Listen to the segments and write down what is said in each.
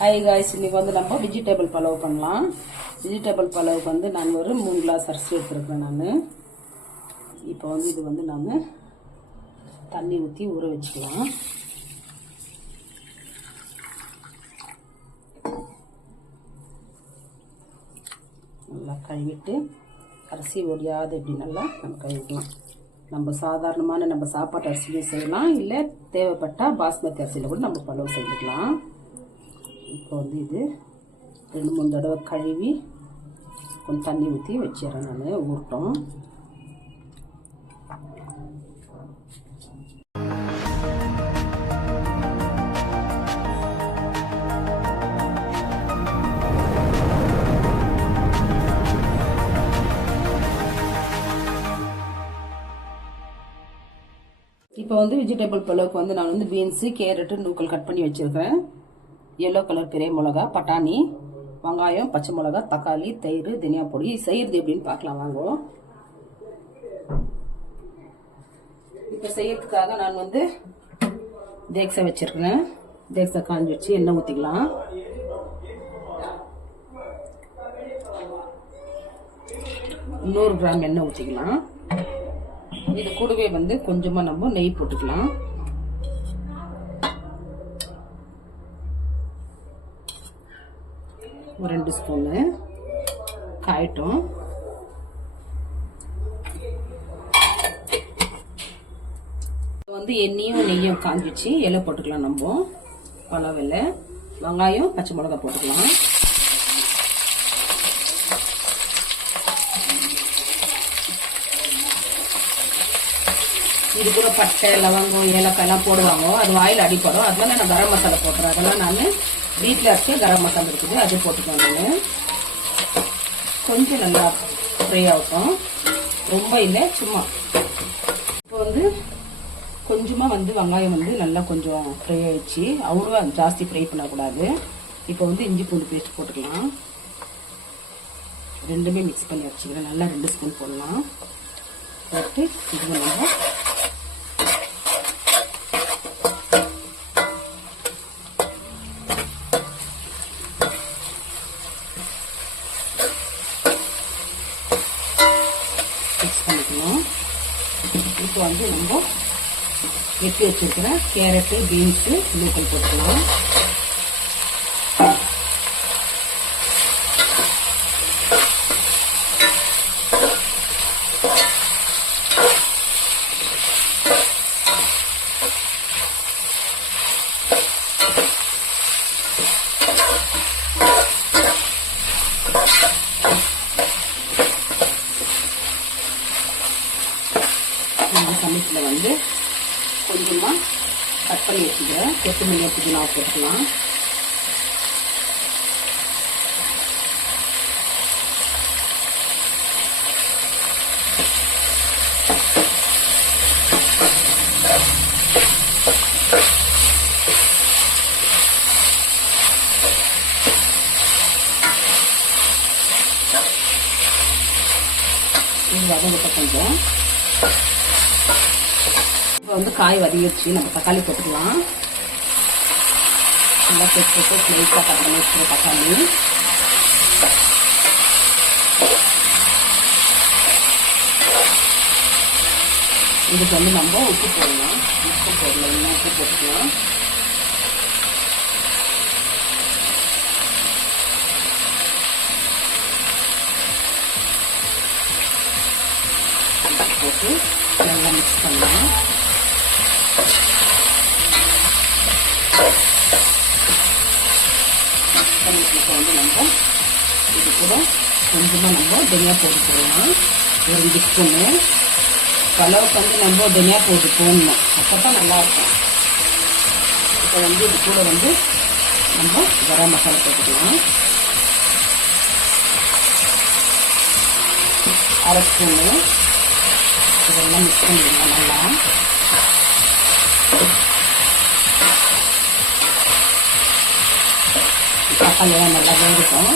Hi guys, இன்னைக்கு வந்து நம்ம வெஜிடபிள் பலவு பண்ணலாம். வெஜிடபிள் பலவுக்கு வந்து நான் ஒரு 3 கிளாஸ் அரிசி எடுத்துருக்கேன். நான் இப்போ வந்து இது வந்து நான் தண்ணி ஊற்றி ஊற வச்சுக்கலாம். நல்லா கழுவிட்டு அரிசி ஒடியாது இப்படி நல்லா நம்ம கழுவிக்கலாம். நம்ம சாதாரணமான நம்ம சாப்பாட்டு அரிசிலையும் செய்யலாம், இல்லை தேவைப்பட்டால் பாஸ்மதி அரிசியில் கூட நம்ம பலவு செஞ்சுக்கலாம். இப்போ வந்து இது 2-3 தடவை கழுவி கொஞ்சம் தண்ணி ஊற்றி வச்சிடறேன். நான் ஊறட்டும். இப்போ வந்து வெஜிடபிள் பலவுக்கு வந்து நான் வந்து பீன்ஸு, கேரட்டு, நூக்கல் கட் பண்ணி வச்சுருக்கேன். எல்லோ கலர் பெரிய மிளகா, பட்டாணி, வெங்காயம், பச்சை மிளகா, தக்காளி, தயிர், தனியா பொடி. செய்யறது எப்படின்னு பார்க்கலாம் வாங்க. இப்போ செய்யறதுக்காக நான் வந்து தேக்ஸை வச்சிருக்கேன். தேக்ஸை காஞ்சி வச்சு எண்ணெய் ஊற்றிக்கலாம். நூறு கிராம் எண்ணெய் ஊற்றிக்கலாம். இது கூடவே வந்து கொஞ்சமாக நம்ம நெய் போட்டுக்கலாம். ஒரு 2 ஸ்பூனு காயட்டும். வந்து எண்ணெயும் நெய்யும் காஞ்சிச்சு இலை போட்டுக்கலாம். நம்ம பலவில் வெங்காயம், பச்சை மிளகா போட்டுக்கலாம். இது கூட பட்டை, லவங்கம், ஏலக்காய் எல்லாம் போடுவாங்க. அது வாயில் அடிப்படும். அதனால நான் கரம் மசாலா போட்டுறேன். அதெல்லாம் நான் வீட்டில் அரைச்ச கரம் மசாலா இருக்குது, அது போட்டுக்கோங்க. நான் கொஞ்சம் நல்லா ஃப்ரை ஆகட்டும், ரொம்ப இல்லை, சும்மா. இப்போ வந்து கொஞ்சமாக வந்து வெங்காயம் வந்து நல்லா கொஞ்சம் ஃப்ரை ஆயிடுச்சு. அவ்வளோவா ஜாஸ்தி ஃப்ரை பண்ணக்கூடாது. இப்போ வந்து இஞ்சி பூண்டு பேஸ்ட் போட்டுக்கலாம். ரெண்டுமே மிக்ஸ் பண்ணி வச்சுக்கிறேன். நல்லா 2 ஸ்பூன் போடலாம். போட்டு இது நம்ம மிக்ஸ் பண்ணிக்கணும். இப்போ வந்து நம்ம வெட்டி வச்சிருக்கிற கேரட்டு, பீன்ஸு, நூக்கல் போட்டுக்கலாம். இந்த சமயத்தில் வந்து கொஞ்சமாக கட் பண்ணி வச்சுக்கிறேன் கொத்தமல்லி, புதினா போட்டுக்கலாம். இது வதங்கிட்ட கொஞ்சம். இப்போ வந்து காய் வதங்கிடுச்சு. நம்ம தக்காளி போட்டுக்கலாம். நல்லா போட்டு ஸ்லைஸாக கட் பண்ணி வச்சுக்கிற தக்காளி. இதுக்கு வந்து நம்ம உப்பு போடலாம். உப்பு போடலாம், இன்னும் உப்பு போட்டுக்கலாம். போட்டு நல்லா மிக்ஸ் பண்ணலாம். இப்போ வந்து நம்ம இது கூட கொஞ்சமாக நம்ம தனியா பவுடர் போடலாம். ஒரு 2 ஸ்பூனு. பலவுக்கு வந்து நம்ம தனியா பவுடர் போடணும், அப்போ தான் நல்லாயிருக்கும். இப்போ வந்து இது கூட வந்து நம்ம கரம் மசாலா போட்டுக்கலாம். 1/2 ஸ்பூனு. இதெல்லாம் மிக்ஸ் பண்ணிடலாம் நல்லா. தக்காளியெல்லாம் நல்லா வேகட்டும்.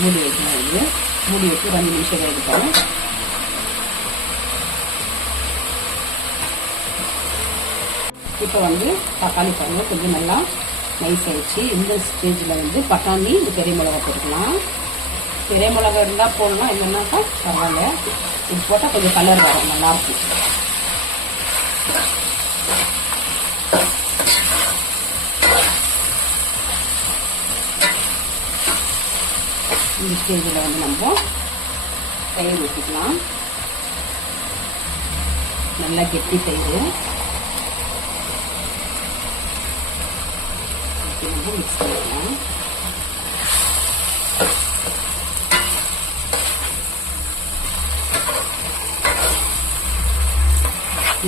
மூடி வைக்கணும். மூடி வச்சு 2 நிமிஷம் வேகட்டும். இப்போ வந்து தக்காளி பாருங்கள் கொஞ்சம் நல்லா நைஸ் ஆகிடுச்சு. இந்த ஸ்டேஜில் வந்து பட்டாணி இந்த பெரிய மிளகா போட்டுக்கலாம். பெரிய மிளகா இருந்தால் போடலாம், இல்லைன்னாக்கா பரவாயில்ல. இது போட்டால் கொஞ்சம் கலர் வரும், நல்லாயிருக்கும். இந்த ஸ்டேஜில் வந்து நம்ம தயிர் ஊற்றிக்கலாம். நல்லா கெட்டி தயிர் நம்ம மிக்ஸ் பண்ணிக்கலாம்.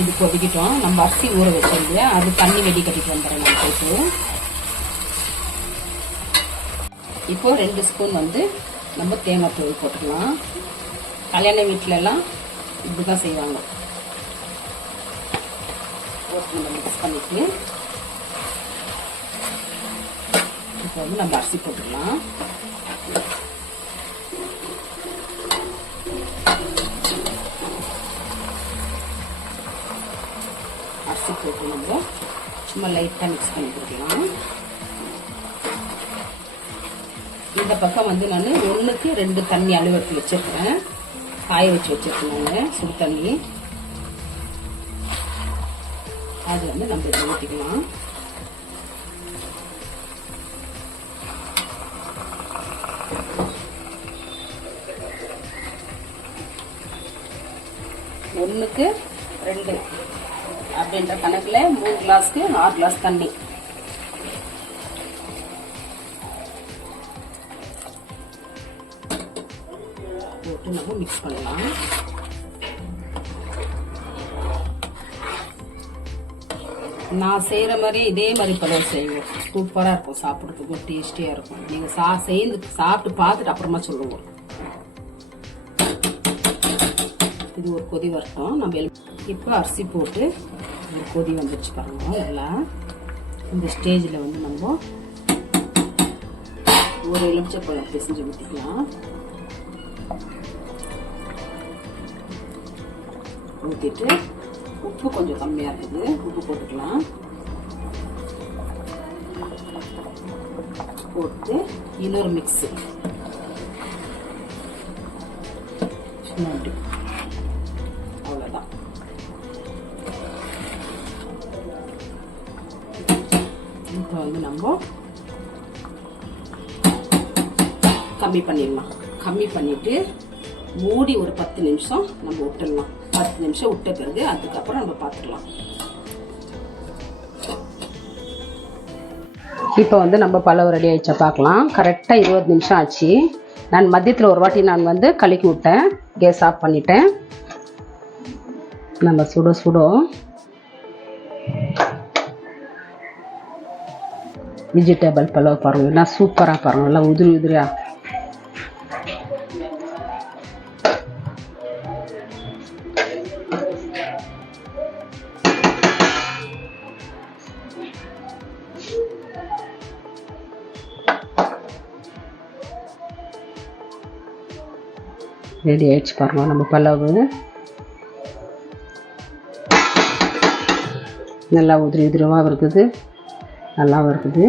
இது கொதிக்கிட்டோம். நம்ம அரிசி ஊற வச்சிருந்து அது தண்ணி வெடி கட்டிட்டு வந்துடுறேன் நம்ம போட்டு. இப்போ 2 ஸ்பூன் வந்து நம்ம தேங்காய் தூள் போட்டுக்கலாம். கல்யாண வீட்டிலலாம் இப்படி தான் செய்வாங்க. போட்டு நம்ம மிக்ஸ் பண்ணிட்டு இப்போ வந்து நம்ம அரிசி போட்டுக்கலாம். அரிசி போட்டு நம்ம சும்மா லைட்டாக மிக்ஸ் பண்ணி கொடுக்கலாம். இந்த பக்கம் வந்து நான் 1க்கு 2 தண்ணி அளவெடுத்து வச்சிருக்கிறேன். காய வச்சு வச்சிருக்கேன் நான் சுடு தண்ணி. அது வந்து நம்ம இதை ஊற்றிக்கலாம். ஒன்றுக்கு 2 அப்படின்ற கணக்கில் 3 கிளாஸ்க்கு 6 கிளாஸ் தண்ணி. போட்டு நம்ம மிக்ஸ் பண்ணலாம். நான் செய்கிற மாதிரி இதே மாதிரி பழம் செய்வோம். சூப்பராக இருக்கும், சாப்பிட்றதுக்கு டேஸ்டியாக இருக்கும். நீங்கள் சாப்பிட்டு பார்த்துட்டு அப்புறமா சொல்லுவோம். இது ஒரு கொதி வரட்டும். நம்ம இப்போ அரிசி போட்டு ஒரு கொதி வந்துடுச்சு பாருங்க. நல்லா இந்த ஸ்டேஜில் வந்து நம்ம ஒரு எலுமிச்சைப்பழம் பிசைஞ்சு ஊற்றிக்கலாம். ஊற்றிட்டு உப்பு கொஞ்சம் கம்மியாக இருக்குது, உப்பு போட்டுக்கலாம். போட்டு இன்னொரு மிக்ஸு நன்றி. அவ்வளோதான். இப்போ வந்து நம்ம கம்மி பண்ணிடலாம். கம்மி பண்ணிவிட்டு மூடி ஒரு 10 நிமிஷம் நம்ம விட்டுடலாம். 10 நிமிஷம் விட்ட பிறகு அதுக்கப்புறம் நம்ம பார்த்துக்கலாம். இப்போ வந்து நம்ம பழம் ரெடி ஆயிடுச்சா பார்க்கலாம். கரெக்டாக 20 நிமிஷம் ஆச்சு. நான் மதியத்தில் ஒரு வாட்டி நான் வந்து கலக்கி விட்டேன். கேஸ் ஆஃப் பண்ணிட்டேன். நம்ம சுட வெஜிடபிள் பழம் பாருங்க. எல்லாம் சூப்பராக பாருங்க, எல்லாம் உதிரி உதிரியா. ரெடி ஆயிடுச்சு பாருங்க நம்ம பலாவு. நல்லா உதிரி உதிரமாக இருக்குது, நல்லாவும் இருக்குது.